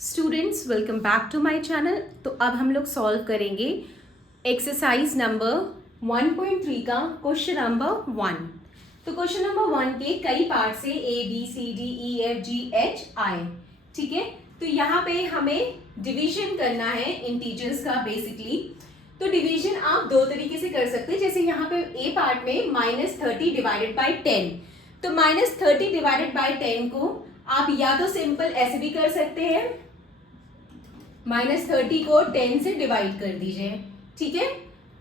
Students welcome back to my channel. तो अब हम लोग सॉल्व करेंगे एक्सरसाइज नंबर 1.3 का क्वेश्चन नंबर 1। तो क्वेश्चन नंबर 1 के कई पार्ट से ABCDEFGHI, ठीक है। तो यहाँ पे हमें डिवीजन करना है इंटीजर्स का बेसिकली। तो डिवीजन आप दो तरीके से कर सकते हैं, जैसे यहाँ पे ए पार्ट में -30 डिवाइडेड बाई 10। तो -30 डिवाइडेड बाई 10 को आप या तो सिंपल ऐसे भी कर सकते हैं, -30 को 10 से डिवाइड कर दीजिए, ठीक है।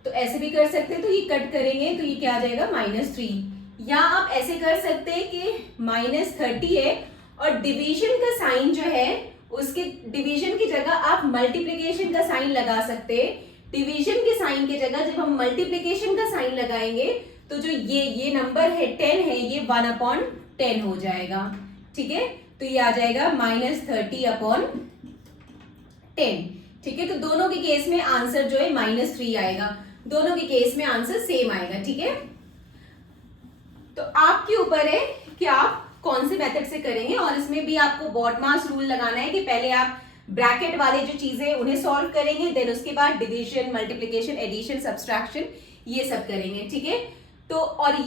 तो ऐसे भी कर सकते हैं, तो ये कट करेंगे तो ये क्या आ जाएगा -3। या आप ऐसे कर सकते हैं कि -30 है और डिवीजन का साइन जो है उसके डिवीजन की जगह आप मल्टीप्लिकेशन का साइन लगा सकते हैं। डिवीजन के साइन की जगह जब हम मल्टीप्लिकेशन का साइन लगाएंगे तो जो ये नंबर है 10 है, ये 1/10 हो जाएगा, ठीक है। तो ये आ जाएगा -30/10, ठीक है। तो दोनों के केस में आंसर जो है -3 आएगा, दोनों के केस में आंसर सेम आएगा, ठीक है। तो आपके ऊपर है कि आप कौन से मेथड से करेंगे, और इसमें भी आपको बॉडमास रूल लगाना है कि पहले आप ब्रैकेट वाले जो चीजें उन्हें सॉल्व करेंगे, देन उसके बाद डिवीजन, मल्टीप्लिकेशन, एडिशन, सब्सट्रैक्शन ये सब करेंगे, ठीक है। तो और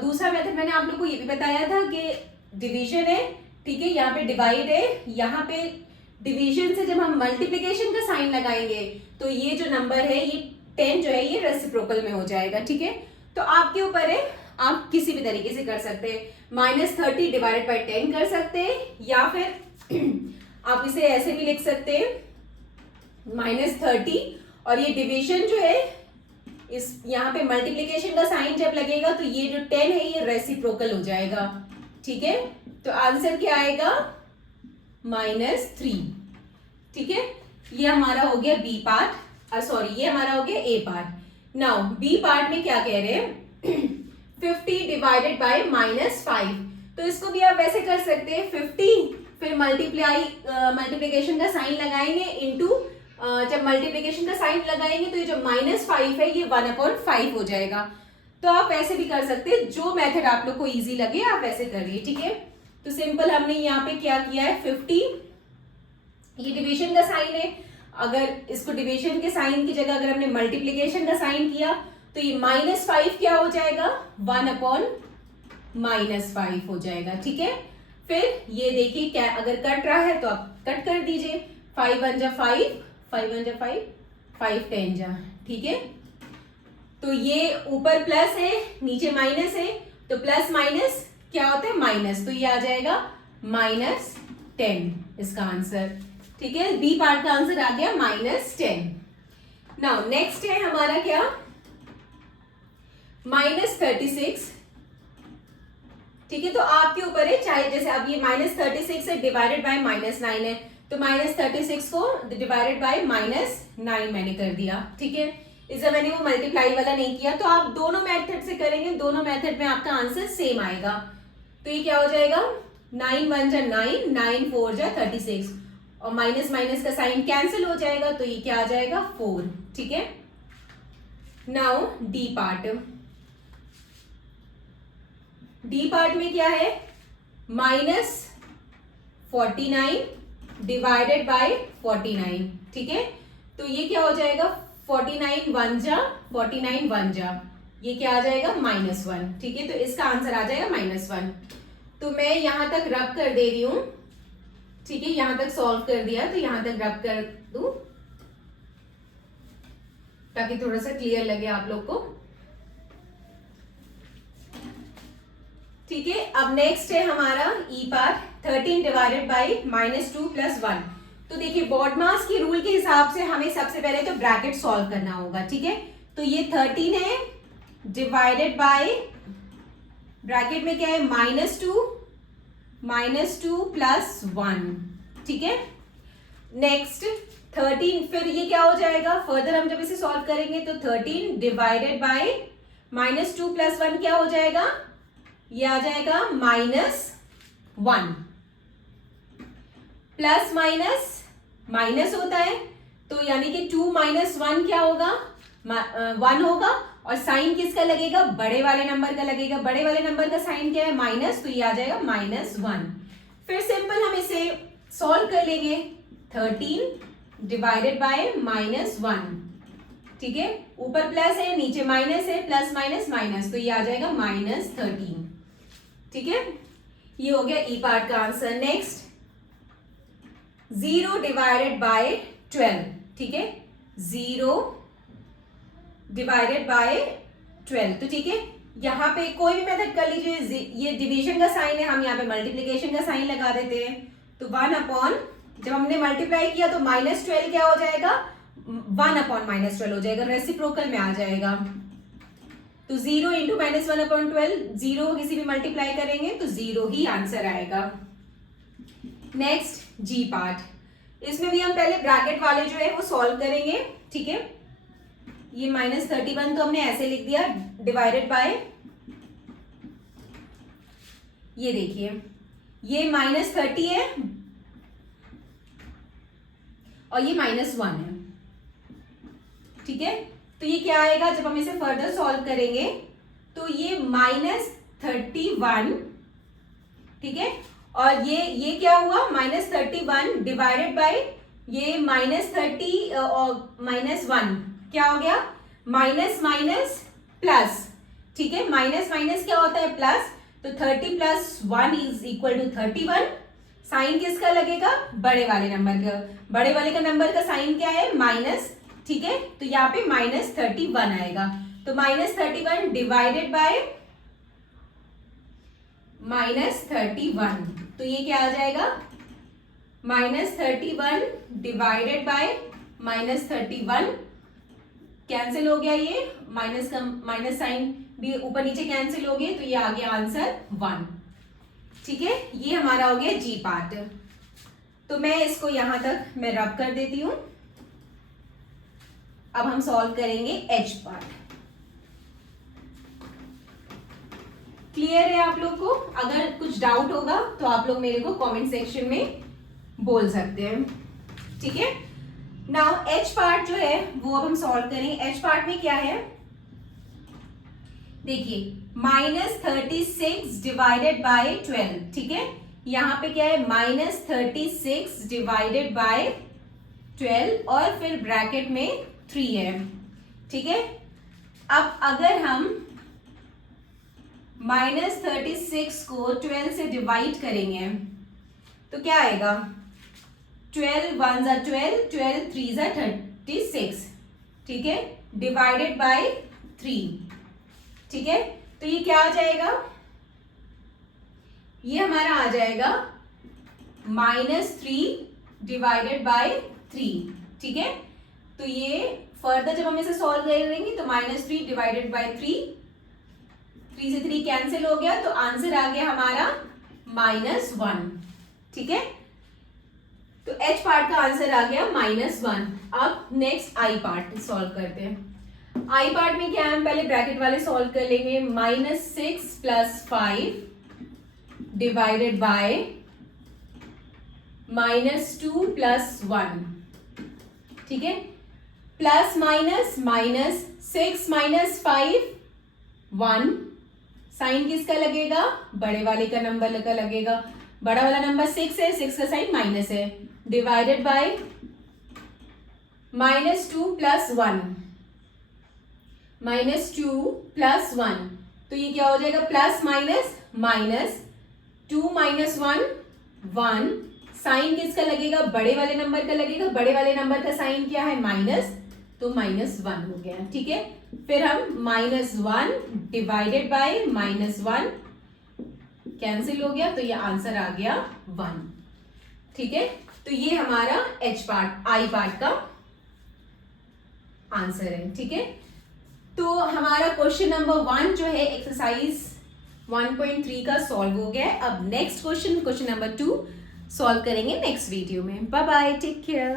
दूसरा मेथड मैंने आप लोग को ये भी बताया था कि डिवीजन है, ठीक है, यहाँ पे डिवाइड है, यहाँ पे डिवीजन से जब हम मल्टीप्लिकेशन का साइन लगाएंगे तो ये जो नंबर है ये 10 जो है ये रेसिप्रोकल में हो जाएगा, ठीक है। तो आपके ऊपर है, आप किसी भी तरीके से कर सकते हैं, -30 डिवाइडेड बाई 10 कर सकते हैं, या फिर आप इसे ऐसे भी लिख सकते हैं -30 और ये डिवीजन जो है इस यहाँ पे मल्टीप्लिकेशन का साइन जब लगेगा तो ये जो 10 है ये रेसिप्रोकल हो जाएगा, ठीक है। तो आंसर क्या आएगा -3, ठीक है। ये हमारा हो गया बी पार्ट, सॉरी ये हमारा हो गया ए पार्ट। नाउ बी पार्ट में क्या कह रहे हैं 50 डिवाइडेड बाय -5। तो इसको भी आप वैसे कर सकते हैं 50 फिर मल्टीप्लिकेशन का साइन लगाएंगे इनटू जब मल्टीप्लिकेशन का साइन लगाएंगे तो ये जो -5 है ये 1/5 हो जाएगा। तो आप वैसे भी कर सकते हैं, जो मेथड आप लोग को इजी लगे आप वैसे करिए, ठीक है। तो सिंपल हमने यहाँ पे क्या किया है 50, ये डिवीजन का साइन है, अगर इसको डिवीजन के साइन की जगह अगर हमने मल्टीप्लिकेशन का साइन किया तो ये -5 क्या हो जाएगा 1/5 हो जाएगा, ठीक है। फिर ये देखिए क्या अगर कट रहा है तो आप कट कर दीजिए, 5 1 जा 5, 5 1 जा 5, 5 10 जा, ठीक है। तो ये ऊपर प्लस है नीचे माइनस है, तो प्लस माइनस क्या होता है माइनस, तो ये आ जाएगा -10 इसका आंसर, ठीक है। बी पार्ट का आंसर आ गया -10। नाउ नेक्स्ट है हमारा क्या -36, ठीक है। तो आपके ऊपर है, चाहे जैसे अब ये -36 है डिवाइडेड बाय -9 है, तो -36 को डिवाइडेड बाय -9 मैंने कर दिया, ठीक है। इससे मैंने वो मल्टीप्लाई वाला नहीं किया। तो आप दोनों मेथड से करेंगे, दोनों मेथड में आपका आंसर सेम आएगा। तो ये क्या हो जाएगा 9 1 जा 9, 9 4 जा 36 और माइनस माइनस का साइन कैंसिल हो जाएगा, तो ये क्या आ जाएगा 4, ठीक है। Now D part, D part में क्या है -49 डिवाइडेड बाय 49, ठीक है। तो ये क्या हो जाएगा 49 1 जा 49 1 जा, ये क्या आ जाएगा -1, ठीक है। तो इसका आंसर आ जाएगा -1। तो मैं यहां तक रब कर दे रही हूं, ठीक है, यहां तक सॉल्व कर दिया तो यहां तक रब कर दूं ताकि थोड़ा सा क्लियर लगे आप लोग को, ठीक है। अब नेक्स्ट है हमारा ई पार्ट, 13 डिवाइडेड बाई -2 + 1। तो देखिए बॉडमास की रूल के हिसाब से हमें सबसे पहले तो ब्रैकेट सॉल्व करना होगा, ठीक है। तो ये 13 है डिवाइडेड बाय ब्रैकेट में क्या है -2 + 1, ठीक है। नेक्स्ट 13, फिर ये क्या हो जाएगा फर्दर हम जब इसे सॉल्व करेंगे तो 13 डिवाइडेड बाय -2 + 1 क्या हो जाएगा, ये आ जाएगा -1, प्लस माइनस होता है तो यानी कि 2 - 1 क्या होगा 1 होगा, और साइन किसका लगेगा बड़े वाले नंबर का लगेगा, बड़े वाले नंबर का साइन क्या है माइनस, तो ये आ जाएगा -1। फिर सिंपल हम इसे सॉल्व कर लेंगे 13 डिवाइडेड बाय -1, ठीक है, ऊपर प्लस है नीचे माइनस है, प्लस माइनस माइनस, तो ये आ जाएगा -13, ठीक है। ये हो गया ई पार्ट का आंसर। नेक्स्ट 0 डिवाइडेड बाय 12, ठीक है, 0 डिवाइडेड बाय 12, तो ठीक है, यहाँ पे कोई भी मेथड कर लीजिए, ये डिवीजन का साइन है, हम यहाँ पे मल्टीप्लिकेशन का साइन लगा देते हैं, तो 1 अपॉन, जब हमने मल्टीप्लाई किया तो -12 क्या हो जाएगा, 1 अपॉन -12 हो जाएगा, रेसिप्रोकल में आ जाएगा, तो 0 इंटू -1 अपॉन 12, 0 किसी भी मल्टीप्लाई करेंगे तो 0 ही आंसर आएगा। नेक्स्ट जी पार्ट, इसमें भी हम पहले ब्रैकेट वाले जो है वो सॉल्व करेंगे, ठीक है। ये -31 तो हमने ऐसे लिख दिया, डिवाइडेड बाय, ये देखिए ये -30 है और ये -1 है, ठीक है, तो ये क्या आएगा जब हम इसे फर्दर सॉल्व करेंगे, तो ये -31, ठीक है, और ये क्या हुआ, -31 डिवाइडेड बाय ये -30 और -1 क्या हो गया, माइनस माइनस प्लस, ठीक है, माइनस माइनस क्या होता है, प्लस, तो 30 + 1 इज इक्वल टू 31। साइन किसका लगेगा, बड़े वाले नंबर का, बड़े वाले का नंबर का साइन क्या है, माइनस, ठीक है, तो यहाँ पे -31 आएगा, तो -31 डिवाइडेड बाय -31, तो ये क्या आ जाएगा, -31 डिवाइडेड बाय -31, कैंसिल हो गया, ये माइनस का माइनस साइन भी ऊपर नीचे कैंसिल हो गए, तो ये आ गया आंसर 1, ठीक है। ये हमारा हो गया जी पार्ट, तो मैं इसको यहां तक मैं रब कर देती हूं। अब हम सॉल्व करेंगे एच पार्ट। क्लियर है आप लोग को? अगर कुछ डाउट होगा तो आप लोग मेरे को कमेंट सेक्शन में बोल सकते हैं, ठीक है। नाउ एच पार्ट जो है वो अब हम सॉल्व करेंगे। एच पार्ट में क्या है, देखिए -36 डिवाइडेड बाय 12, ठीक है, यहां पे क्या है -36 डिवाइडेड बाय 12 और फिर ब्रैकेट में 3 है, ठीक है। अब अगर हम -36 को 12 से डिवाइड करेंगे तो क्या आएगा, 12 1 = 12, 12 3 = 36, ठीक है, डिवाइडेड बाय 3, ठीक है, तो ये क्या आ जाएगा, ये हमारा आ जाएगा -3 डिवाइडेड बाय 3, ठीक है, तो ये फर्दर जब हम इसे सॉल्व करेंगे तो -3 डिवाइडेड बाय 3, 3 से 3 कैंसिल हो गया, तो आंसर आ गया हमारा -1, ठीक है। तो एच पार्ट का आंसर आ गया -1। अब नेक्स्ट आई पार्ट सॉल्व करते हैं। आई पार्ट में क्या है, हम पहले ब्रैकेट वाले सॉल्व कर लेंगे, -6 + 5 डिवाइडेड बाय -2 + 1, ठीक है, प्लस माइनस माइनस 6 - 5 1, साइन किसका लगेगा, बड़े वाले का नंबर का लगेगा, बड़ा वाला नंबर 6 है, 6 का साइन माइनस है, डिवाइडेड बाय -2 + 1, -2 + 1, तो ये क्या हो जाएगा, प्लस माइनस माइनस 2 - 1 1, साइन किसका लगेगा, बड़े वाले नंबर का लगेगा, बड़े वाले नंबर का साइन क्या है, माइनस, तो -1 हो गया, ठीक है। फिर हम -1 डिवाइडेड बाय -1 कैंसिल हो गया, तो ये आंसर आ गया 1, ठीक है। तो ये हमारा एच पार्ट आई पार्ट का आंसर है, ठीक है। तो हमारा क्वेश्चन नंबर 1 जो है एक्सरसाइज 1.3 का सॉल्व हो गया है। अब नेक्स्ट क्वेश्चन नंबर 2 सॉल्व करेंगे नेक्स्ट वीडियो में। Bye bye, take care.